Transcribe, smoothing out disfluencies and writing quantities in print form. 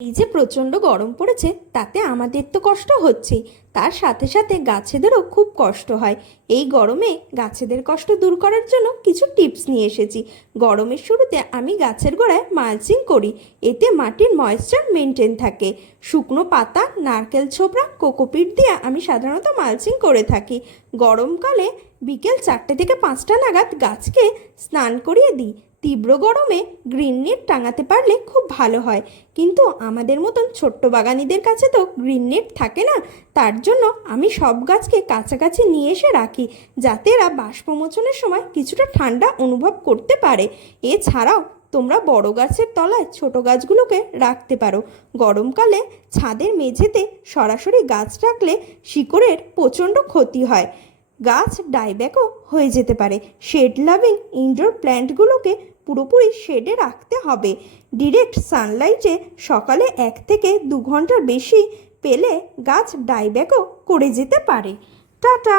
এই যে প্রচণ্ড গরম পড়েছে তাতে আমাদের তো কষ্ট হচ্ছেই, তার সাথে সাথে গাছেদেরও খুব কষ্ট হয়। এই গরমে গাছেদের কষ্ট দূর করার জন্য কিছু টিপস নিয়ে এসেছি। গরমের শুরুতে আমি গাছের গোড়ায় মালচিং করি, এতে মাটির ময়েশ্চার মেনটেন থাকে। শুকনো পাতা, নারকেল ছোবড়া, কোকোপিট দিয়ে আমি সাধারণত মালচিং করে থাকি। গরমকালে বিকেল 4টে থেকে 5টা নাগাদ গাছকে স্নান করিয়ে দিই। তীব্র গরমে গ্রিন নেট টাঙাতে পারলে খুব ভালো হয়, কিন্তু আমাদের মতন ছোট্ট বাগানিদের কাছে তো গ্রিন নেট থাকে না। তার জন্য আমি সব গাছকে কাছাকাছি নিয়ে এসে রাখি, যাতে এরা বাষ্পমোচনের সময় কিছুটা ঠান্ডা অনুভব করতে পারে। এছাড়াও তোমরা বড় গাছের তলায় ছোট গাছগুলোকে রাখতে পারো। গরমকালে ছাদের মেঝেতে সরাসরি গাছ রাখলে শিকড়ের প্রচণ্ড ক্ষতি হয়, গাছ ডাইব্যাকও হয়ে যেতে পারে। শেড লাভিং ইনডোর প্ল্যান্টগুলোকে পুরোপুরি শেডে রাখতে হবে। ডিরেক্ট সানলাইটে সকালে 1 থেকে 2 ঘন্টার বেশি পেলে গাছ ডাইব্যাকও করে যেতে পারে। টাটা।